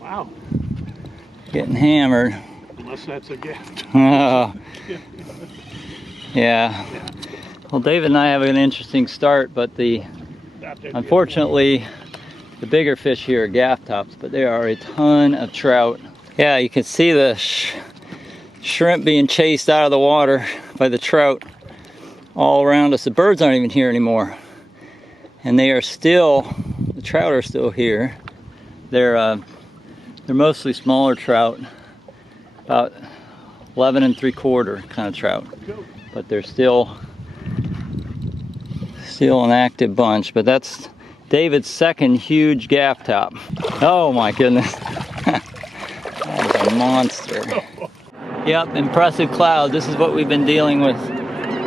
Wow. Getting hammered. Unless that's a gift. Oh. Yeah. Well, David and I have an interesting start, but unfortunately, the bigger fish here are gaff tops, but there are a ton of trout. Yeah, you can see the shrimp being chased out of the water by the trout all around us. The birds aren't even here anymore. And they are still, the trout are still here. They're mostly smaller trout, about 11 3/4 kind of trout. But they're still an active bunch. But that's David's second huge gaff top. Oh my goodness. That is a monster. Yep, impressive cloud. This is what we've been dealing with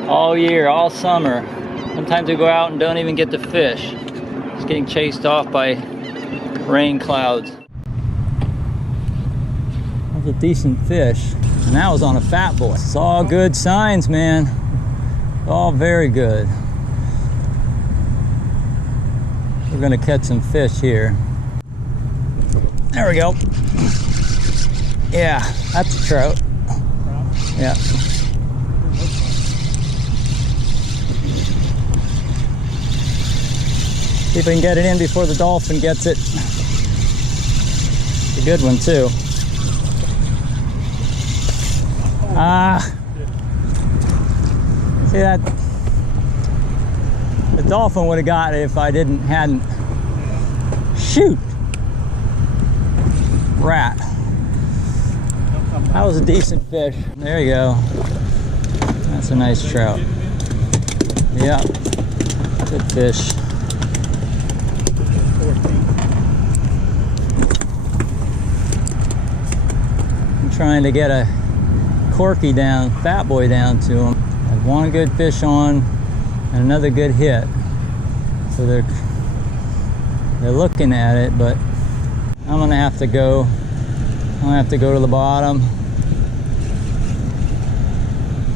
all year, all summer. Sometimes we go out and don't even get to fish. Just getting chased off by rain clouds. That was a decent fish. And that was on a fat boy. It's all good signs, man. All very good. We're gonna catch some fish here. There we go. Yeah, that's a trout. Yeah. See if we can get it in before the dolphin gets it. It's a good one too. See that? The dolphin would have got it if I hadn't. Shoot! Rat. That was a decent fish. There you go. That's a nice trout. Yep. Good fish. I'm trying to get a corky down, fat boy down to him. Had one good fish on and another good hit. So they're looking at it, but I'm gonna have to go. I'm gonna have to go to the bottom.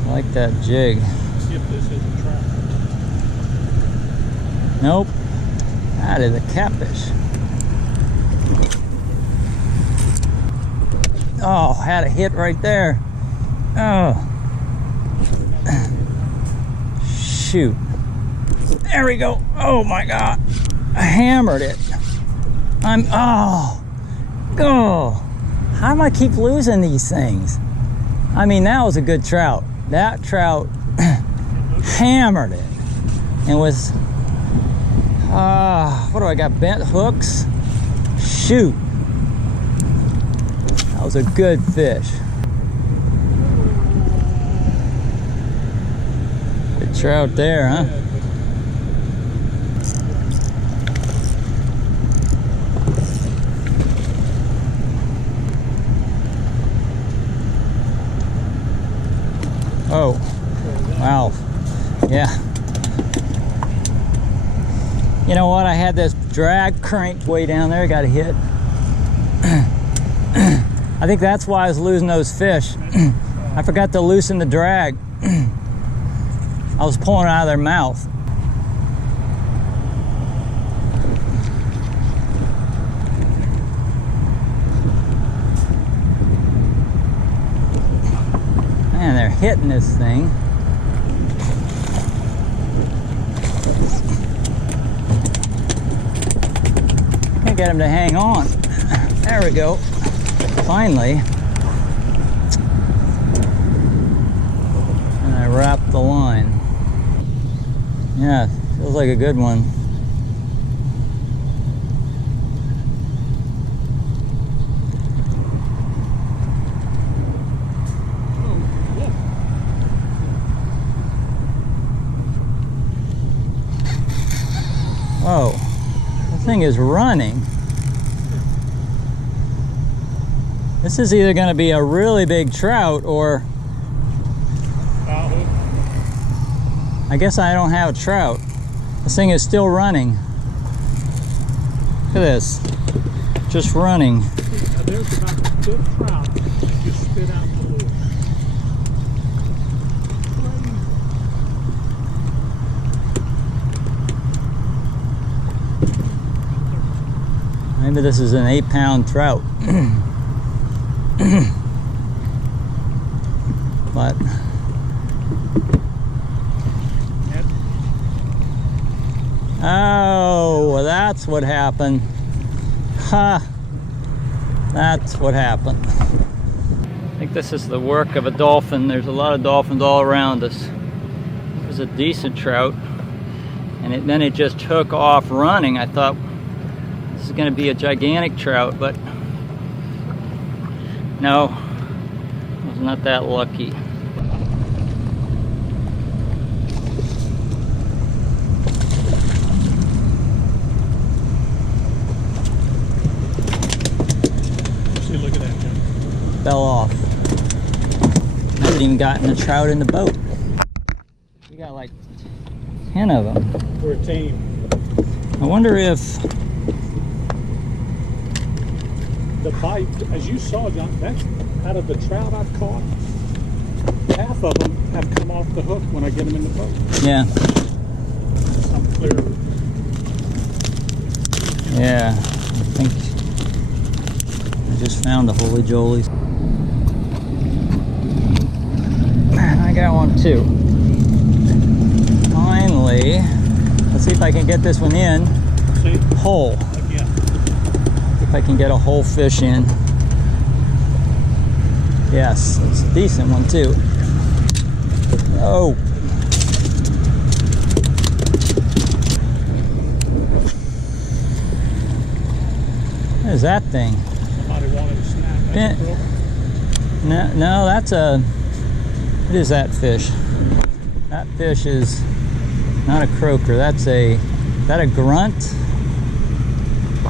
I like that jig. See if this is a trap. Nope. That is a catfish. Oh, had a hit right there. Oh. Shoot. There we go. Oh my God. I hammered it. Oh. How do I keep losing these things? I mean, that was a good trout. That trout hammered it. And was, what do I got? Bent hooks? Shoot. That was a good fish. Good trout there, huh? Oh, wow. Yeah. You know what? I had this drag cranked way down there. Got a hit. I think that's why I was losing those fish. I forgot to loosen the drag. I was pulling it out of their mouth. Man, they're hitting this thing. Can't get them to hang on. There we go. Finally. And I wrapped the line. Yeah, feels like a good one. Whoa, the thing is running. This is either going to be a really big trout or I guess I don't have a trout. This thing is still running. Look at this. Just running. There's about a good trout you spit out the lure. Maybe this is an 8-pound trout. But oh, well, that's what happened. Ha! That's what happened. I think this is the work of a dolphin. There's a lot of dolphins all around us. There's a decent trout, and then it just took off running. I thought this is going to be a gigantic trout, but no, I was not that lucky. See, look at that, John. Fell off. I haven't even gotten a trout in the boat. We got like 10 of them. We're a team. I wonder if The bite, as you saw, John, that's out of the trout I've caught. Half of them have come off the hook when I get them in the boat. yeah. I'm clear. Yeah, I think I just found the holy jolies. Man, I got one too. Finally, let's see if I can get this one in. See? Whole. Yeah. If I can get a whole fish in. Yes, it's a decent one too. Oh. What is that thing? Somebody wanted to snap. That's a croak. No, that's a. What is that fish? That fish is not a croaker. That's a. Is that a grunt?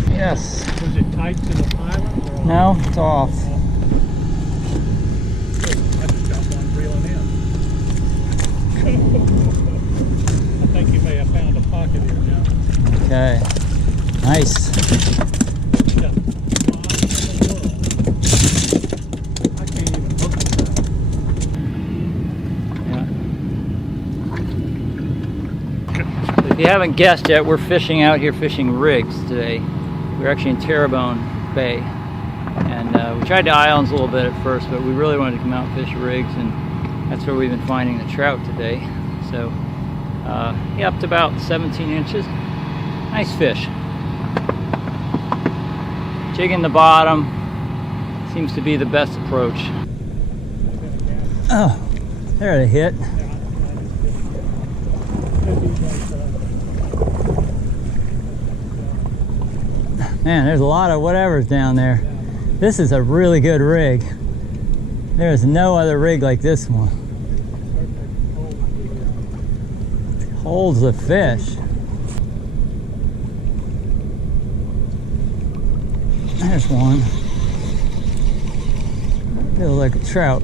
Yes. Was it tight to the island? Or No, it's off. I just got one reeling in. I think you may have found a pocket here, John. Okay. Nice. Yeah. I can't even hook it. Yeah. If you haven't guessed yet, we're fishing out here, fishing rigs today. We're actually in Terrebonne Bay, and we tried the islands a little bit at first, but we really wanted to come out and fish rigs, and that's where we've been finding the trout today. So yeah, up to about 17 inches. Nice fish. Jigging the bottom seems to be the best approach. Oh, there it hit. Man, there's a lot of whatever's down there. This is a really good rig. There is no other rig like this one. It holds the fish. There's one. Feels like a trout.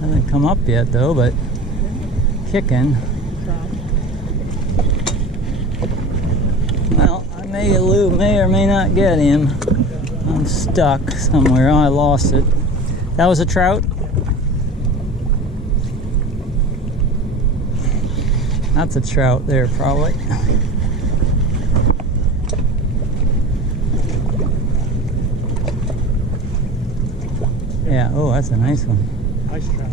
Hasn't come up yet though, but kicking. Well, I may or may not get him. I'm stuck somewhere. Oh, I lost it. That was a trout? That's a trout there, probably. Yeah, oh, that's a nice one. Nice trout.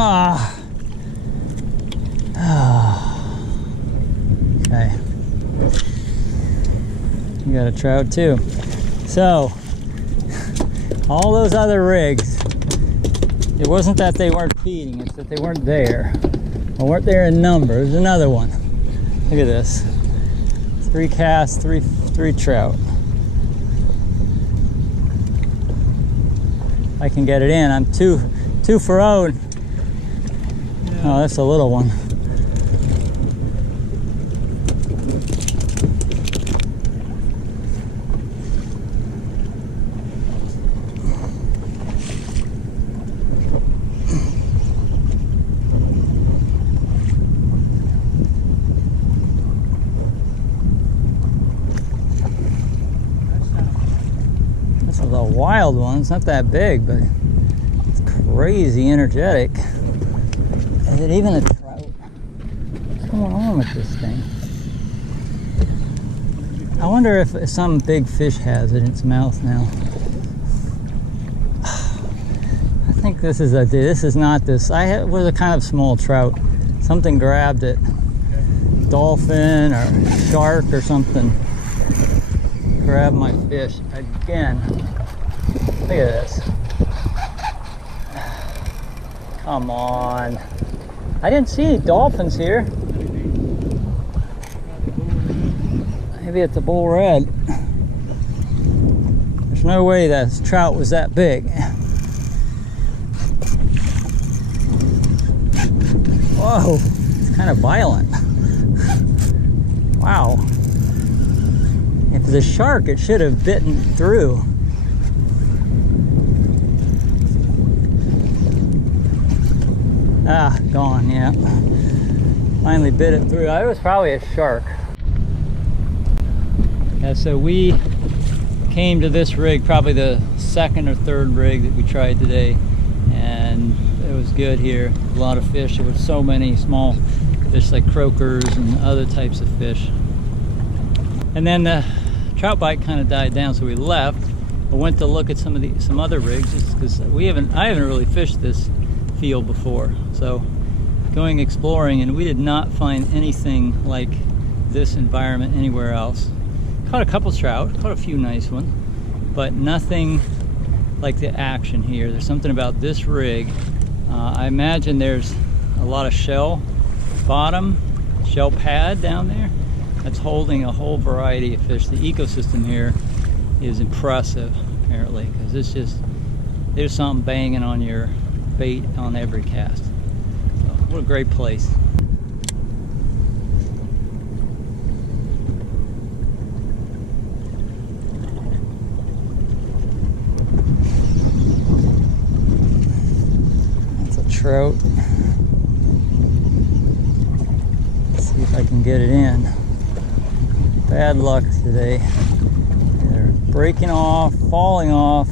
Ah. Okay. You got a trout too. So, all those other rigs, it wasn't that they weren't feeding, it's that they weren't there. Or weren't there in number. There's another one. Look at this. 3 casts, three trout. I can get it in. I'm two for 0. Oh, that's a little one. wild one. It's not that big, but it's crazy energetic. Is it even a trout? What's going on with this thing? I wonder if some big fish has it in its mouth now. I think this is not this. It was a kind of small trout. Something grabbed it. Dolphin or shark or something. Grabbed my fish again. Look at this. Come on. I didn't see any dolphins here. Maybe it's a bull red. There's no way that trout was that big. Whoa, it's kind of violent. Wow. If it's a shark, it should have bitten through. Ah, gone, yeah. Finally bit it through. It was probably a shark. Yeah, so we came to this rig, probably the second or third rig that we tried today, and it was good here. A lot of fish. There were so many small fish like croakers and other types of fish. And then the trout bite kind of died down, so we left. I went to look at some other rigs just because I haven't really fished this field before. So going exploring, and we did not find anything like this environment anywhere else. Caught a couple trout, caught a few nice ones, but nothing like the action here. There's something about this rig. I imagine there's a lot of shell bottom, shell pad down there that's holding a whole variety of fish. The ecosystem here is impressive, apparently, because it's just, there's something banging on your bait on every cast. So, what a great place. Trout. Let's see if I can get it in. Bad luck today. They're breaking off, falling off,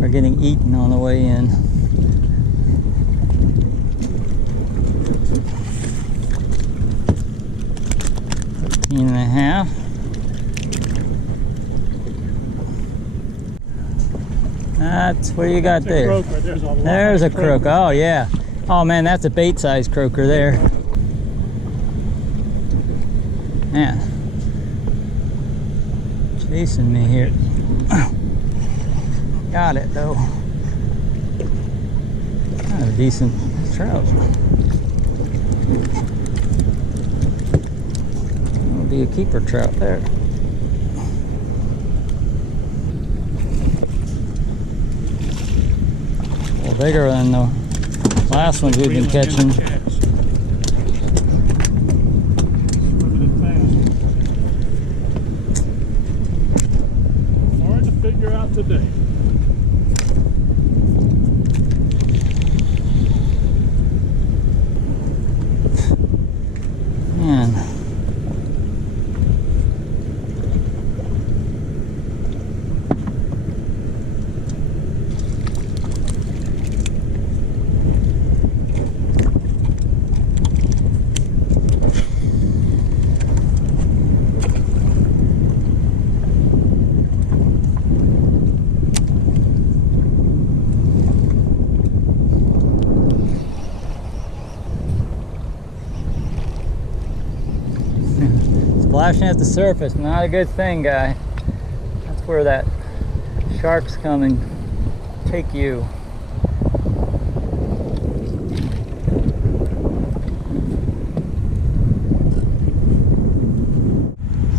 or getting eaten on the way in. 13.5. That's what you got there. There's a croaker. Oh yeah. Oh man, that's a bait-sized croaker there. Man, chasing me here. Got it though. Kind of a decent trout. That'll be a keeper trout there. Bigger than the last ones we've been catching. Hard to figure out today. Man. Splashing at the surface, not a good thing, guy. That's where that shark's come and take you.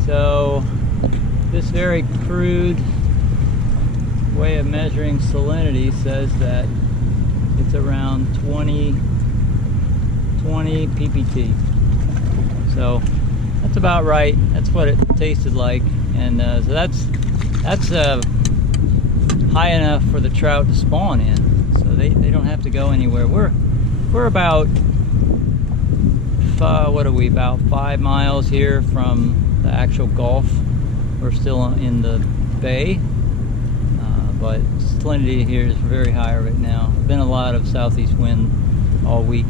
So, this very crude way of measuring salinity says that it's around 20 ppt. So that's about right. That's what it tasted like, and so that's high enough for the trout to spawn in. So they don't have to go anywhere. We're about what are we, about 5 miles here from the actual Gulf. We're still in the bay, but but salinity here is very high right now. Been a lot of southeast wind all week.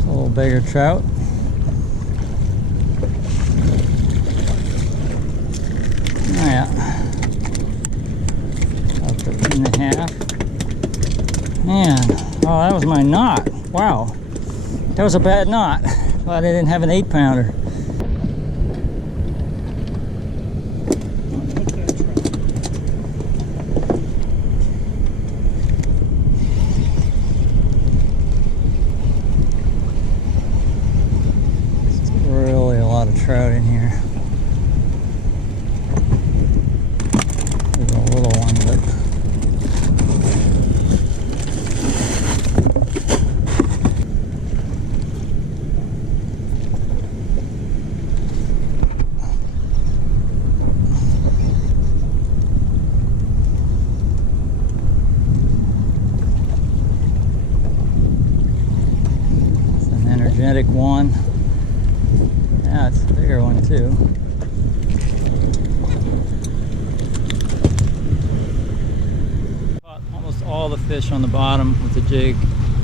A little bigger trout. Oh yeah, about 13.5. Man, oh, that was my knot. Wow, that was a bad knot. Glad I didn't have an 8-pounder. It's really a lot of trout in here. There's a little one, but energetic one. Yeah, it's a bigger one too. Caught almost all the fish on the bottom with the jig,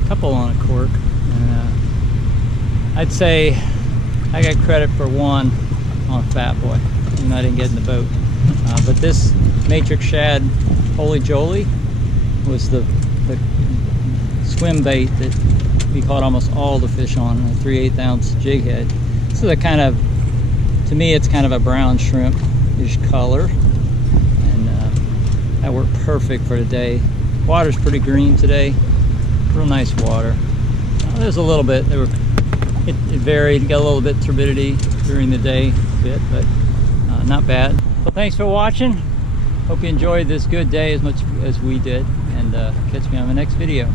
a couple on a cork, and I'd say I got credit for one on a fat boy, even though I didn't get in the boat. But this matrix shad holy jolly was the swim bait that we caught almost all the fish on, a 3/8 ounce jig head. This is a kind of, to me, it's kind of a brown shrimp-ish color, and that worked perfect for today. Water's pretty green today, real nice water. There's a little bit, it varied, got a little bit turbidity during the day, a bit, but not bad. Well, thanks for watching. Hope you enjoyed this good day as much as we did, and catch me on the next video.